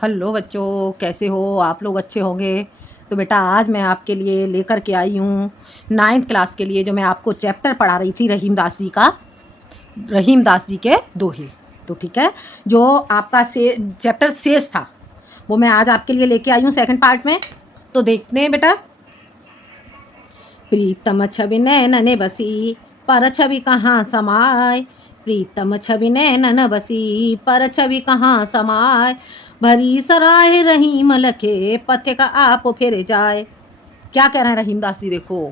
Hello बच्चों, कैसे हो आप लोग? अच्छे होंगे। तो बेटा आज मैं आपके लिए लेकर के आई हूँ 9th क्लास के लिए, जो मैं आपको चैप्टर पढ़ा रही थी रहीमदास जी का, रहीमदास जी के दोहे। तो ठीक है, जो आपका चैप्टर शेष था वो मैं आज आपके लिए लेके आई हूँ सेकंड पार्ट में। तो देखते हैं बेटा। प्रीतम छवि नैनन बसी, पर छवि कहाँ समाय। प्रीतम छवि नैनन बसी, पर छवि कहाँ समाय। भरी सराय रहीम लखे, पथे का आप फिर जाए। क्या कह रहे हैं रहीमदास जी? देखो,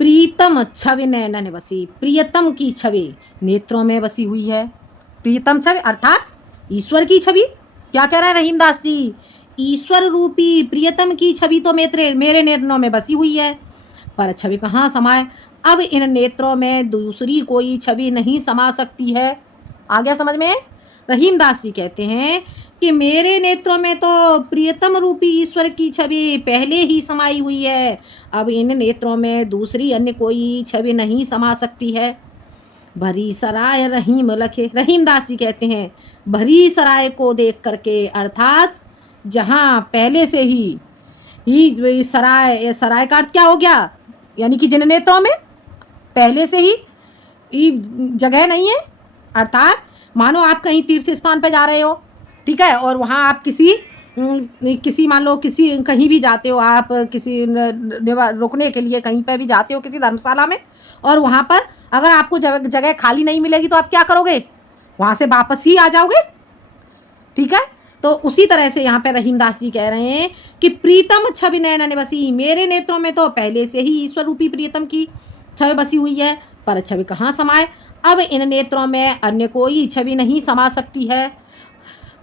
प्रीतम छवि नैनन बसी, प्रियतम की छवि नेत्रों में बसी हुई है। प्रीतम छवि अर्थात ईश्वर की छवि। क्या कह रहे हैं रहीमदास जी? ईश्वर रूपी प्रियतम की छवि तो मेरे नेत्रों में बसी हुई है, पर छवि कहाँ समाए। अब इन नेत्रों में दूसरी कोई छवि नहीं समा सकती है। आ गया समझ में? रहीमदास जी कहते हैं कि मेरे नेत्रों में तो प्रियतम रूपी ईश्वर की छवि पहले ही समाई हुई है, अब इन नेत्रों में दूसरी अन्य कोई छवि नहीं समा सकती है। भरी सराय रहीम लखे, रहीमदास जी कहते हैं भरी सराय को देख करके, अर्थात जहाँ पहले से ही सराय का अर्थ क्या हो गया? यानी कि जिन नेत्रों में पहले से ही जगह नहीं है। अर्थात मानो आप कहीं तीर्थ स्थान पे जा रहे हो, ठीक है, और वहाँ आप किसी मान लो किसी कहीं भी जाते हो, आप किसी रुकने के लिए कहीं पे भी जाते हो किसी धर्मशाला में, और वहाँ पर अगर आपको जगह खाली नहीं मिलेगी तो आप क्या करोगे? वहाँ से वापस ही आ जाओगे। ठीक है, तो उसी तरह से यहाँ पे रहीमदास जी कह रहे हैं कि प्रीतम छवि नैनन बसी, मेरे नेत्रों में तो पहले से ही ईश्वर रूपी प्रियतम की छवि बसी हुई है, पर छवि कहाँ समाए। अब इन नेत्रों में अन्य कोई छवि नहीं समा सकती है।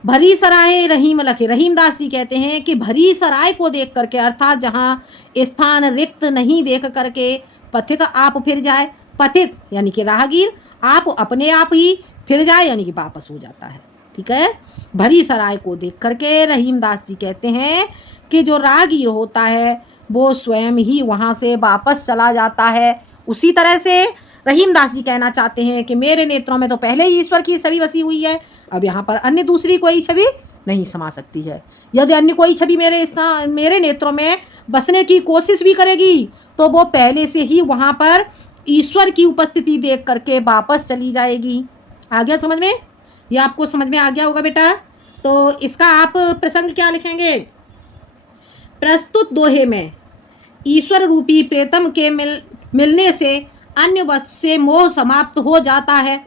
भरी सराय रहीम लखे, रहीमदास जी कहते हैं कि भरी सराय को देख करके, अर्थात जहाँ स्थान रिक्त नहीं देख करके, पथिक आप फिर जाए। पथिक यानी कि राहगीर, आप अपने आप ही फिर जाए यानी कि वापस हो जाता है। ठीक है, भरी सराय को देख करके रहीमदास जी कहते हैं कि जो राहगीर होता है वो स्वयं ही वहाँ से वापस चला जाता है। उसी तरह से रहीमदास जी कहना चाहते हैं कि मेरे नेत्रों में तो पहले ही ईश्वर की छवि बसी हुई है, अब यहाँ पर अन्य दूसरी कोई छवि नहीं समा सकती है। यदि अन्य कोई छवि मेरे नेत्रों में बसने की कोशिश भी करेगी तो वो पहले से ही वहाँ पर ईश्वर की उपस्थिति देख करके वापस चली जाएगी। आ गया समझ में? ये आपको समझ में आ गया होगा बेटा। तो इसका आप प्रसंग क्या लिखेंगे? प्रस्तुत दोहे में ईश्वर रूपी प्रेतम के मिलने से अन्य वस्तु से मोह समाप्त हो जाता है,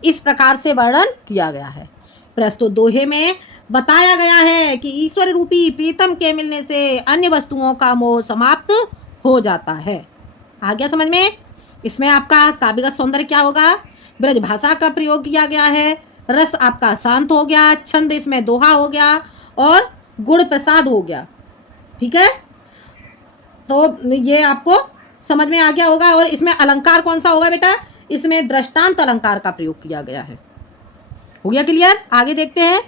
इस प्रकार से वर्णन किया गया है। प्रस्तुत दोहे में बताया गया है कि ईश्वर रूपी प्रीतम के मिलने से अन्य वस्तुओं का मोह समाप्त हो जाता है। आ गया समझ में? इसमें आपका काव्यगत सौंदर्य क्या होगा? ब्रज भाषा का प्रयोग किया गया है, रस आपका शांत हो गया, छंद इसमें दोहा हो गया और गुण प्रसाद हो गया। ठीक है, तो ये आपको समझ में आ गया होगा। और इसमें अलंकार कौन सा होगा बेटा? इसमें दृष्टांत अलंकार का प्रयोग किया गया है। हो गया क्लियर? आगे देखते हैं।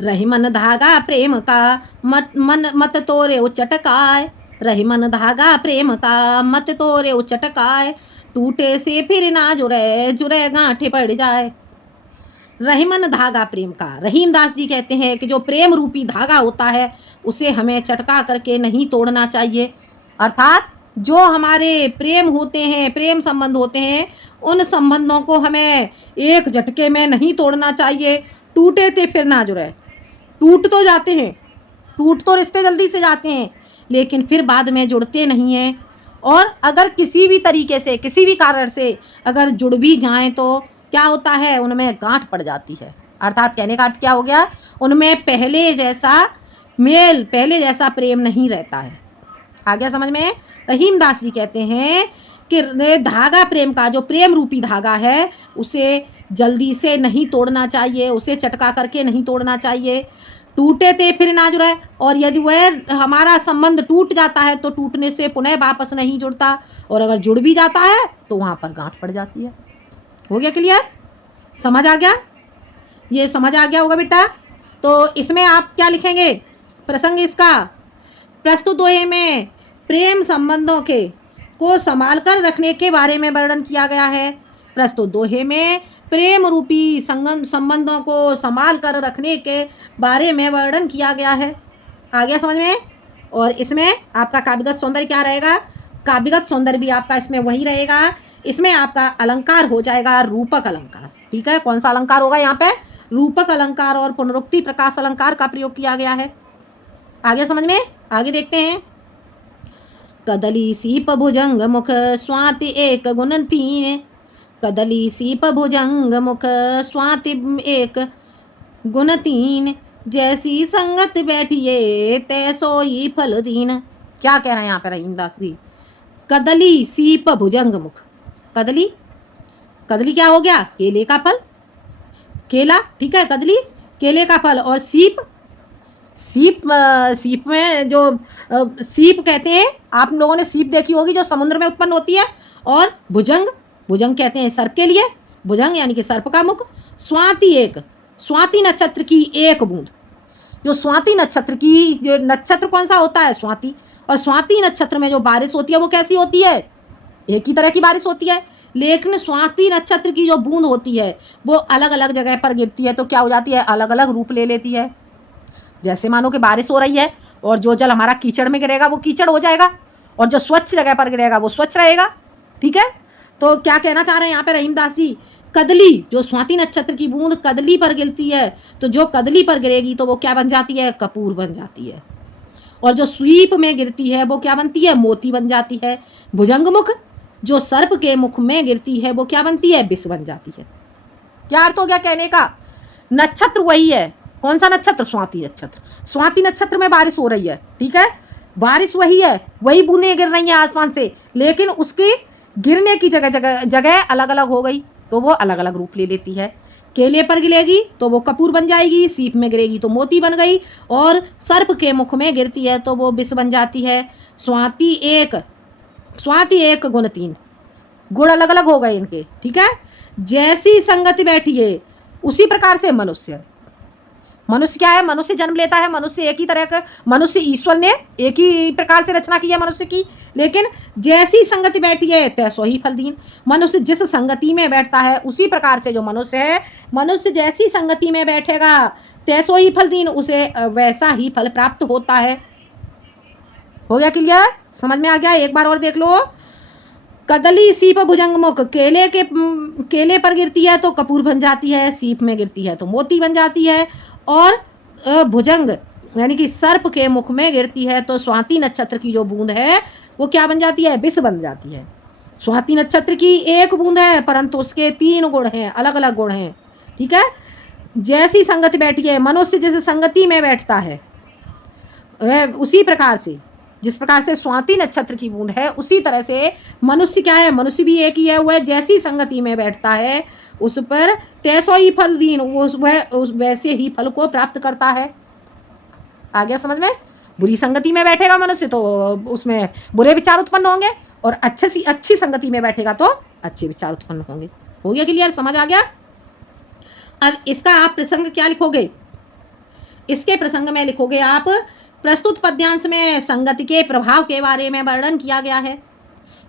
रही मन धागा प्रेम का, मत तोरे उचटकाय। रही मन धागा प्रेम का, मत तोरे उचटकाय। टूटे से फिर ना जुड़े, जुड़े गांठे पड़ जाए। रहीमन धागा प्रेम का, रहीमदास जी कहते हैं कि जो प्रेम रूपी धागा होता है उसे हमें चटका करके नहीं तोड़ना चाहिए। अर्थात जो हमारे प्रेम होते हैं, प्रेम संबंध होते हैं, उन संबंधों को हमें एक झटके में नहीं तोड़ना चाहिए। टूटे थे फिर ना जुड़े, टूट तो जाते हैं, टूट तो रिश्ते जल्दी से जाते हैं, लेकिन फिर बाद में जुड़ते नहीं हैं। और अगर किसी भी तरीके से, किसी भी कारण से अगर जुड़ भी जाएं तो क्या होता है? उनमें गांठ पड़ जाती है। अर्थात कहने का अर्थ क्या हो गया? उनमें पहले जैसा मेल, पहले जैसा प्रेम नहीं रहता है। आ गया समझ में? रहीमदास जी कहते हैं कि धागा प्रेम का, जो प्रेम रूपी धागा है, उसे जल्दी से नहीं तोड़ना चाहिए, उसे चटका करके नहीं तोड़ना चाहिए। टूटे थे फिर ना जुड़े, और यदि वह हमारा संबंध टूट जाता है तो टूटने से पुनः वापस नहीं जुड़ता, और अगर जुड़ भी जाता है तो वहाँ पर गांठ पड़ जाती है। हो गया क्लियर? समझ आ गया? ये समझ आ गया होगा बेटा। तो इसमें आप क्या लिखेंगे? प्रसंग इसका प्रस्तुत दोहे में प्रेम संबंधों को संभाल कर रखने के बारे में वर्णन किया गया है। प्रस्तुत दोहे में प्रेम रूपी संबंधों को संभाल कर रखने के बारे में वर्णन किया गया है। आ गया समझ में? और इसमें आपका काव्यगत सौंदर्य क्या रहेगा? काव्यगत सौंदर्य भी आपका इसमें वही रहेगा। इसमें आपका अलंकार हो जाएगा रूपक अलंकार। ठीक है, कौन सा अलंकार होगा यहाँ पे? रूपक अलंकार और पुनरुक्ति प्रकाश अलंकार का प्रयोग किया गया है। आगे समझ में? आगे देखते हैं। कदली सीप भुजंग मुख स्वाति एक गुण तीन। कदली सीप भुजंग मुख स्वाति एक गुण तीन। जैसी संगत बैठिए तैसोई फल दीन। क्या कह रहे हैं यहाँ पे रहीमदास जी? कदली सीप भुजंग मुख। कदली, कदली क्या हो गया? केले का फल, केला। ठीक है, कदली केले का फल। और सीप, सीप सीप में जो सीप कहते हैं, आप लोगों ने सीप देखी होगी जो समुद्र में उत्पन्न होती है। और भुजंग, भुजंग कहते हैं सर्प के लिए, भुजंग यानी कि सर्प का मुख। स्वाति एक, स्वाति नक्षत्र की एक बूंद। जो स्वाति नक्षत्र की, जो नक्षत्र कौन सा होता है? स्वाति। और स्वाति नक्षत्र में जो बारिश होती है वो कैसी होती है? एक ही तरह की बारिश होती है, लेकिन स्वाति नक्षत्र की जो बूंद होती है वो अलग अलग जगह पर गिरती है तो क्या हो जाती है? अलग अलग रूप ले लेती है। जैसे मानो कि बारिश हो रही है और जो जल हमारा कीचड़ में गिरेगा वो कीचड़ हो जाएगा, और जो स्वच्छ जगह पर गिरेगा वो स्वच्छ रहेगा। ठीक है, तो क्या कहना चाह रहे हैं यहाँ पे रहीमदास जी? कदली, जो स्वाति नक्षत्र की बूंद कदली पर गिरती है तो जो कदली पर गिरेगी तो वो क्या बन जाती है? कपूर बन जाती है। और जो स्वीप में गिरती है वो क्या बनती है? मोती बन जाती है। भुजंग मुख, जो सर्प के मुख में गिरती है वो क्या बनती है? विष बन जाती है। क्या अर्थ हो गया कहने का? नक्षत्र वही है। कौन सा नक्षत्र? स्वाति नक्षत्र। स्वाति नक्षत्र में बारिश हो रही है, ठीक है, बारिश वही है, वही बूंदें गिर रही हैं आसमान से, लेकिन उसके गिरने की जगह अलग अलग हो गई तो वो अलग अलग रूप ले लेती है। केले पर गिरेगी तो वो कपूर बन जाएगी, सीप में गिरेगी तो मोती बन गई, और सर्प के मुख में गिरती है तो वो विष बन जाती है। स्वाति एक गुण तीन, गुण अलग अलग हो गए इनके। ठीक है, जैसी संगति बैठी है उसी प्रकार से मनुष्य, मनुष्य क्या है? मनुष्य जन्म लेता है, मनुष्य एक ही तरह का, मनुष्य ईश्वर ने एक ही प्रकार से रचना की है मनुष्य की, लेकिन जैसी संगति बैठी है तैसो ही फल दीन। मनुष्य जिस संगति में बैठता है उसी प्रकार से जो मनुष्य है, मनुष्य जैसी संगति में बैठेगा तैसो ही फल दीन, उसे वैसा ही फल प्राप्त होता है। हो गया क्लियर? समझ में आ गया? एक बार और देख लो। कदली सीप भुजंग मुख, केले पर गिरती है तो कपूर बन जाती है, सीप में गिरती है तो मोती बन जाती है, और भुजंग यानी कि सर्प के मुख में गिरती है तो स्वाति नक्षत्र की जो बूंद है वो क्या बन जाती है? विष बन जाती है। स्वाति नक्षत्र की एक बूंद है परंतु उसके 3 गुण हैं, अलग अलग गुण हैं। ठीक है, जैसी संगति बैठी है, मनुष्य जिस संगति में बैठता है उसी प्रकार से, जिस प्रकार से स्वाति नक्षत्र की बूंद है उसी तरह से मनुष्य क्या है? मनुष्य भी एक ही है, वह जैसी संगति में बैठता है उस पर तैसो ही फल दीन, वह वैसे ही फल को प्राप्त करता है। आ गया समझ में? बुरी संगति में बैठेगा मनुष्य तो उसमें बुरे विचार उत्पन्न होंगे, और अच्छी संगति में बैठेगा तो अच्छे विचार उत्पन्न होंगे। हो गया क्लियर? समझ आ गया? अब इसका आप प्रसंग क्या लिखोगे? इसके प्रसंग में लिखोगे आप, प्रस्तुत पद्यांश में संगति के प्रभाव के बारे में वर्णन किया गया है।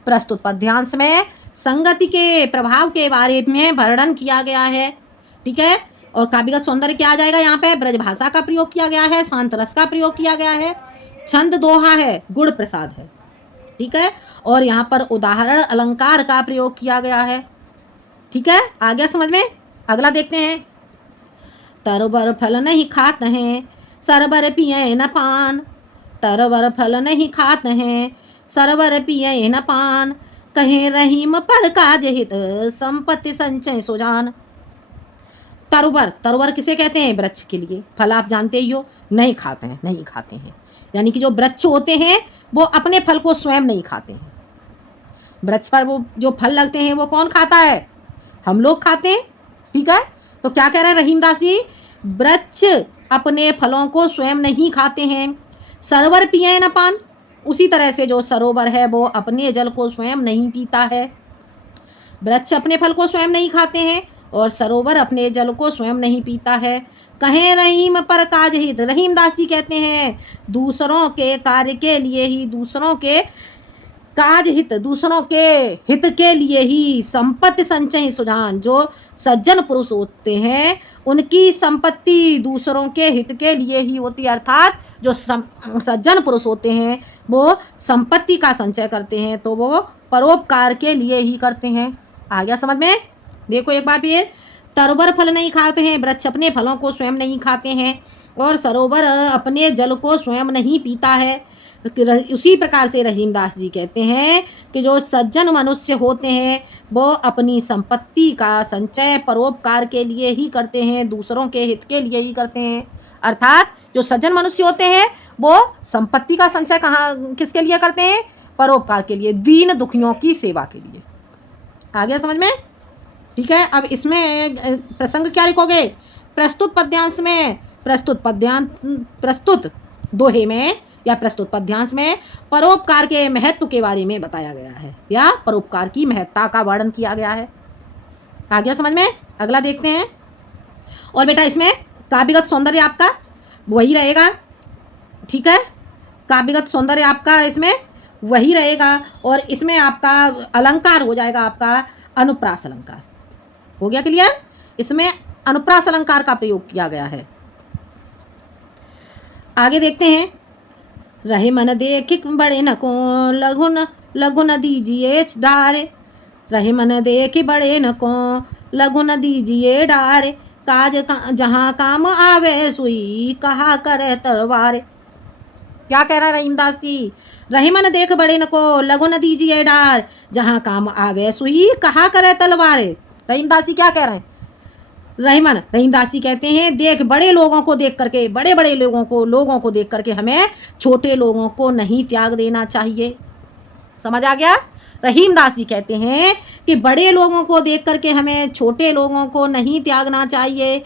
प्रस्तुत पद्यांश में संगति के प्रभाव के बारे में वर्णन किया गया है। ठीक है, और काव्यगत सौंदर्य क्या आ जाएगा यहाँ पे? ब्रज भाषा का प्रयोग किया गया है, शांत रस का प्रयोग किया गया है, छंद दोहा है, गुण प्रसाद है। ठीक है, और यहाँ पर उदाहरण अलंकार का प्रयोग किया गया है। ठीक है, आ गया समझ में? अगला देखते हैं। तरबर फल नहीं खाते हैं, सरबर पिए न पान। तरबर फल नहीं खाते हैं, सरबर पिए न पान। कहे रहीम पर काज हित, संपत्ति संचय सुजान। तरुबर, तरुबर किसे कहते हैं? वृक्ष के लिए। फल आप जानते ही हो, नहीं खाते हैं, नहीं खाते हैं, यानी कि जो वृक्ष होते हैं वो अपने फल को स्वयं नहीं खाते हैं। वृक्ष पर वो जो फल लगते हैं वो कौन खाता है? हम लोग खाते हैं। ठीक है, तो क्या कह रहे हैं रहीमदास जी? वृक्ष अपने फलों को स्वयं नहीं खाते हैं। सरोवर पिए न पान, उसी तरह से जो सरोवर है वो अपने जल को स्वयं नहीं पीता है। वृक्ष अपने फल को स्वयं नहीं खाते हैं और सरोवर अपने जल को स्वयं नहीं पीता है। कहें रहीम पर काज हित, रहीमदास जी कहते हैं दूसरों के कार्य के लिए ही, दूसरों के काज हित, दूसरों के हित के लिए ही संपत्ति संचय सुजान। जो सज्जन पुरुष होते हैं उनकी संपत्ति दूसरों के हित के लिए ही होती है, अर्थात जो सज्जन पुरुष होते हैं वो संपत्ति का संचय करते हैं तो वो परोपकार के लिए ही करते हैं। आ गया समझ में? देखो एक बार भी, तरवर फल नहीं खाते हैं, वृक्ष अपने फलों को स्वयं नहीं खाते हैं, और सरोवर अपने जल को स्वयं नहीं पीता है। उसी प्रकार से रहीमदास जी कहते हैं कि जो सज्जन मनुष्य होते हैं वो अपनी संपत्ति का संचय परोपकार के लिए ही करते हैं, दूसरों के हित के लिए ही करते हैं। अर्थात जो सज्जन मनुष्य होते हैं वो संपत्ति का संचय किसके लिए करते हैं? परोपकार के लिए, दीन दुखियों की सेवा के लिए। आ गया समझ में? ठीक है। अब इसमें प्रसंग क्या लिखोगे? प्रस्तुत पद्यांश में, प्रस्तुत दोहे में या प्रस्तुत पद्यांश में परोपकार के महत्व के बारे में बताया गया है या परोपकार की महत्ता का वर्णन किया गया है। आ गया समझ में? अगला देखते हैं। और बेटा इसमें काव्यगत सौंदर्य आपका वही रहेगा, ठीक है, काव्यगत सौंदर्य आपका इसमें वही रहेगा, और इसमें आपका अलंकार हो जाएगा आपका अनुप्रास अलंकार। हो गया क्लियर? इसमें अनुप्रास अलंकार का प्रयोग किया गया है। आगे देखते हैं। रहे मन देख बड़े न को लघु न दीजिए डारे, रहे मन देख बड़े न को लघु न दीजिए डारे, काज जहाँ काम आवे सुई कहा करे तलवार। क्या कह रहा है रहीमदास जी? रहे मन देख बड़े न को लघु न दीजिए डार, जहाँ काम आवे सुई कहा करे तलवार। रहीमदास जी क्या कह रहे हैं? रहीमदास जी कहते हैं देख बड़े लोगों को देख करके, बड़े बड़े लोगों को देख करके हमें छोटे लोगों को नहीं त्याग देना चाहिए। समझ आ गया? रहीमदास जी कहते हैं कि बड़े लोगों को देख करके हमें छोटे लोगों को नहीं त्यागना चाहिए।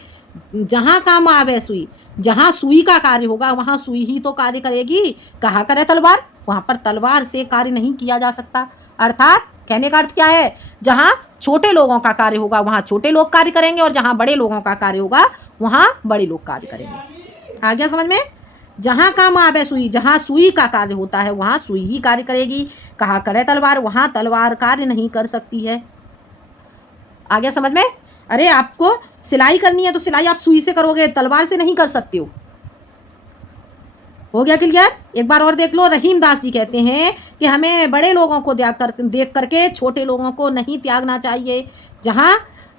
जहाँ काम आवे सुई, जहाँ सुई का कार्य होगा वहाँ सुई ही तो कार्य करेगी, कहा करे तलवार। वहाँ पर तलवार से कार्य नहीं किया जा सकता। अर्थात कहने का अर्थ क्या है? जहाँ छोटे लोगों का कार्य होगा वहाँ छोटे लोग कार्य करेंगे, और जहाँ बड़े लोगों का कार्य होगा वहाँ बड़े लोग कार्य करेंगे। आ गया समझ में? जहाँ काम आवे सुई, जहाँ सुई का कार्य होता है वहाँ सुई ही कार्य करेगी, कहा करे तलवार, वहाँ तलवार कार्य नहीं कर सकती है। आ गया समझ में? अरे आपको सिलाई करनी है तो सिलाई आप सुई से करोगे, तलवार से नहीं कर सकते हो गया क्लियर? एक बार और देख लो। रहीमदास जी कहते हैं कि हमें बड़े लोगों को देख करके छोटे लोगों को नहीं त्यागना चाहिए। जहाँ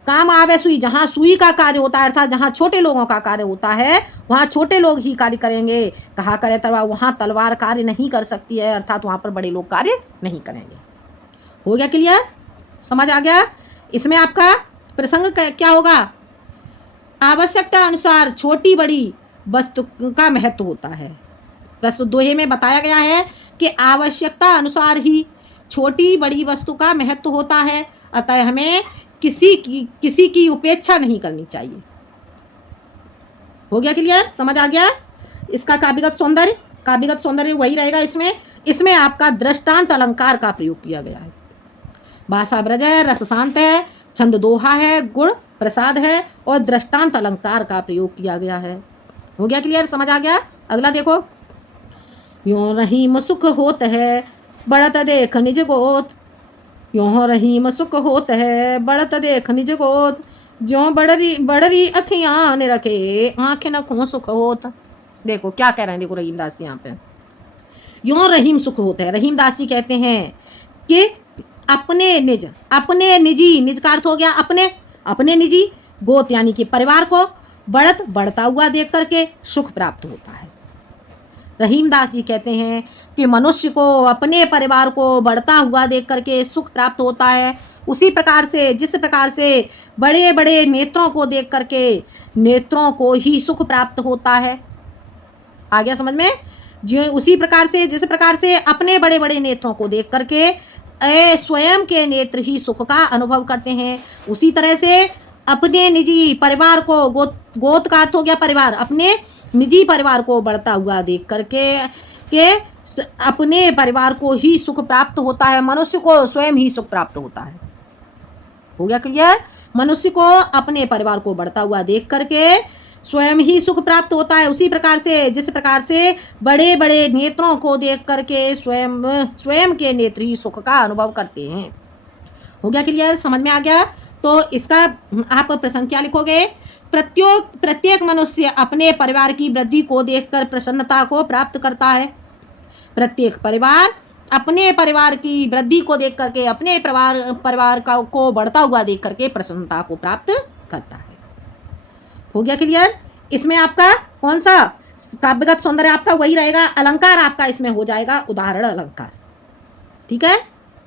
काम आवे सुई, जहाँ सुई का कार्य होता है अर्थात जहाँ छोटे लोगों का कार्य होता है वहाँ छोटे लोग ही कार्य करेंगे, कहा करे तलवार, वहाँ तलवार कार्य नहीं कर सकती है, अर्थात वहाँ पर बड़े लोग कार्य नहीं करेंगे। हो गया क्लियर? समझ आ गया? इसमें आपका प्रसंग क्या होगा? आवश्यकता अनुसार छोटी बड़ी वस्तु का महत्व होता है। प्रस्तुत दोहे में बताया गया है कि आवश्यकता अनुसार ही छोटी बड़ी वस्तु का महत्व होता है, अतः हमें किसी की उपेक्षा नहीं करनी चाहिए। हो गया क्लियर? समझ आ गया? इसका काव्यगत सौंदर्य वही रहेगा। इसमें आपका दृष्टांत अलंकार का प्रयोग किया गया है। भाषा ब्रज है, रस शांत है, छंद दोहा है, गुण प्रसाद है, और दृष्टांत अलंकार का प्रयोग किया गया है। हो गया क्लियर? समझ आ गया? अगला देखो। यों रहीम सुख होत है बढ़त देख निज गोत, यों रहीम सुख होत है बढ़त देख निज गोत, ज्यों बड़री अखियाँ ने रखे आँखें न खो सुख होत। देखो क्या कह रहे हैं, देखो रहीमदास यहाँ पे, यों रहीम सुख होता है। रहीमदास जी कहते हैं कि अपने निज का अर्थ हो गया अपने निजी, गोत यानी कि परिवार को बढ़ता हुआ देख करके सुख प्राप्त होता है। रहीमदास जी कहते हैं कि मनुष्य को अपने परिवार को बढ़ता हुआ देख करके सुख प्राप्त होता है। उसी प्रकार से जिस प्रकार से बड़े बड़े नेत्रों को देख करके नेत्रों को ही सुख प्राप्त होता है। आ गया समझ में? उसी प्रकार से जिस प्रकार से अपने बड़े बड़े नेत्रों को देख करके स्वयं के नेत्र ही सुख का अनुभव करते हैं, उसी तरह से अपने निजी परिवार को, गोत का अर्थ हो गया परिवार, अपने निजी परिवार को बढ़ता हुआ देख करके अपने परिवार को ही सुख प्राप्त होता है, मनुष्य को स्वयं ही सुख प्राप्त होता है। हो गया क्लियर? मनुष्य को अपने परिवार को बढ़ता हुआ देख करके स्वयं ही सुख प्राप्त होता है। उसी प्रकार से जिस प्रकार से बड़े बड़े नेत्रों को देख करके स्वयं के नेत्र ही सुख का अनुभव करते हैं। हो गया क्लियर, समझ में आ गया? तो इसका आप प्रसंग क्या लिखोगे? प्रत्येक मनुष्य अपने परिवार की वृद्धि को देखकर प्रसन्नता को प्राप्त करता है। प्रत्येक परिवार अपने परिवार की वृद्धि को देख करके अपने परिवार को बढ़ता हुआ देख करके प्रसन्नता को प्राप्त करता है। हो गया क्लियर? इसमें आपका कौन सा काव्यगत सौंदर्य आपका वही रहेगा, अलंकार आपका इसमें हो जाएगा उदाहरण अलंकार। ठीक है,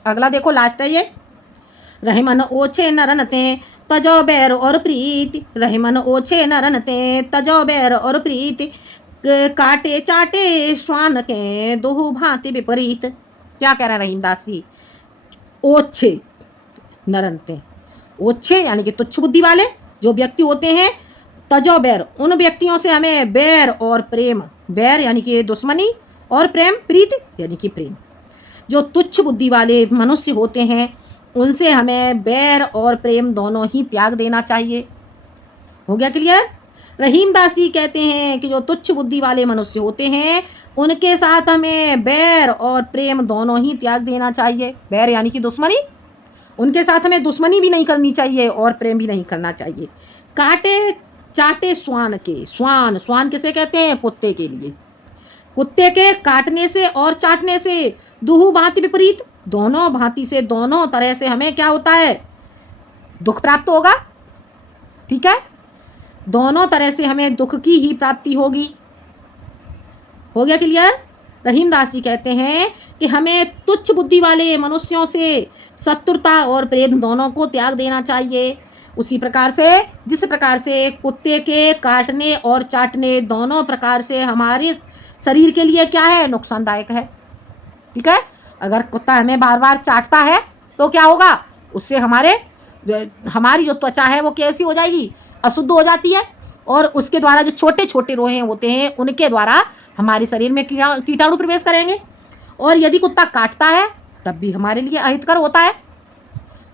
अगला देखो, लास्ट है ये। रहे मन ओछे नरन ते तजो बैर और प्रीति, रहे मन ओछे नरन ते तजो बैर और प्रीति, काटे चाटे श्वान के दोहु भांति विपरीत। क्या कह रहे हैं रहीमदास जी? ओछे नरन ते, ओछे यानी कि तुच्छ बुद्धि वाले जो व्यक्ति होते हैं, तजो बैर उन व्यक्तियों से हमें बैर और प्रेम, बैर यानी कि दुश्मनी और प्रेम प्रीति यानी कि प्रेम, जो तुच्छ बुद्धि वाले मनुष्य होते हैं उनसे हमें बैर और प्रेम दोनों ही त्याग देना चाहिए। हो गया क्लियर? रहीमदास जी कहते हैं कि जो तुच्छ बुद्धि वाले मनुष्य होते हैं उनके साथ हमें बैर और प्रेम दोनों ही त्याग देना चाहिए। बैर यानी कि दुश्मनी, उनके साथ हमें दुश्मनी भी नहीं करनी चाहिए और प्रेम भी नहीं करना चाहिए। काटे चाटे श्वान के, श्वान श्वान किसे कहते हैं? कुत्ते के लिए। कुत्ते के काटने से और चाटने से दुहु भांति विपरीत, दोनों भांति से दोनों तरह से हमें क्या होता है? दुख प्राप्त होगा। ठीक है, दोनों तरह से हमें दुख की ही प्राप्ति होगी। हो गया क्लियर? रहीमदास जी कहते हैं कि हमें तुच्छ बुद्धि वाले मनुष्यों से शत्रुता और प्रेम दोनों को त्याग देना चाहिए। उसी प्रकार से जिस प्रकार से कुत्ते के काटने और चाटने दोनों प्रकार से हमारे शरीर के लिए क्या है? नुकसानदायक है। ठीक है, अगर कुत्ता हमें बार बार चाटता है तो क्या होगा? उससे हमारी जो त्वचा है वो कैसी हो जाएगी? अशुद्ध हो जाती है, और उसके द्वारा जो छोटे छोटे रोए होते हैं उनके द्वारा हमारे शरीर में कीटाणु प्रवेश करेंगे, और यदि कुत्ता काटता है तब भी हमारे लिए अहितकर होता है।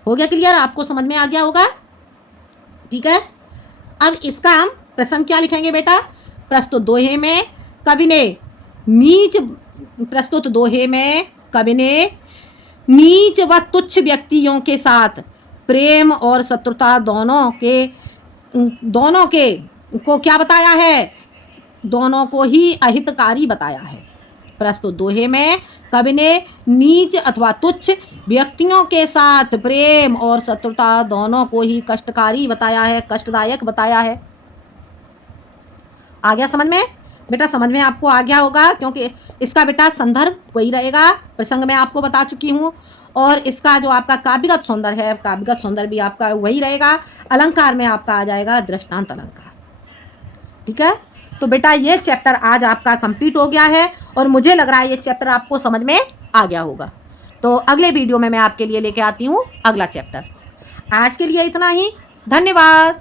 हो गया क्लियर? आपको समझ में आ गया होगा? ठीक है, अब इसका हम प्रसंग क्या लिखेंगे बेटा? प्रस्तुत दोहे में कवि ने नीच व तुच्छ व्यक्तियों के साथ प्रेम और शत्रुता दोनों के को क्या बताया है? दोनों को ही अहितकारी बताया है। प्रस्तुत दोहे में कवि ने नीच अथवा तुच्छ व्यक्तियों के साथ प्रेम और शत्रुता दोनों को ही कष्टकारी बताया है, कष्टदायक बताया है। आ गया समझ में? बेटा समझ में आपको आ गया होगा, क्योंकि इसका बेटा संदर्भ वही रहेगा, प्रसंग में आपको बता चुकी हूँ, और इसका जो आपका काव्यगत सौंदर्य है, काव्यगत सौंदर्य भी आपका वही रहेगा। अलंकार में आपका आ जाएगा दृष्टांत अलंकार। ठीक है, तो बेटा ये चैप्टर आज आपका कंप्लीट हो गया है, और मुझे लग रहा है ये चैप्टर आपको समझ में आ गया होगा। तो अगले वीडियो में मैं आपके लिए लेके आती हूँ अगला चैप्टर। आज के लिए इतना ही, धन्यवाद।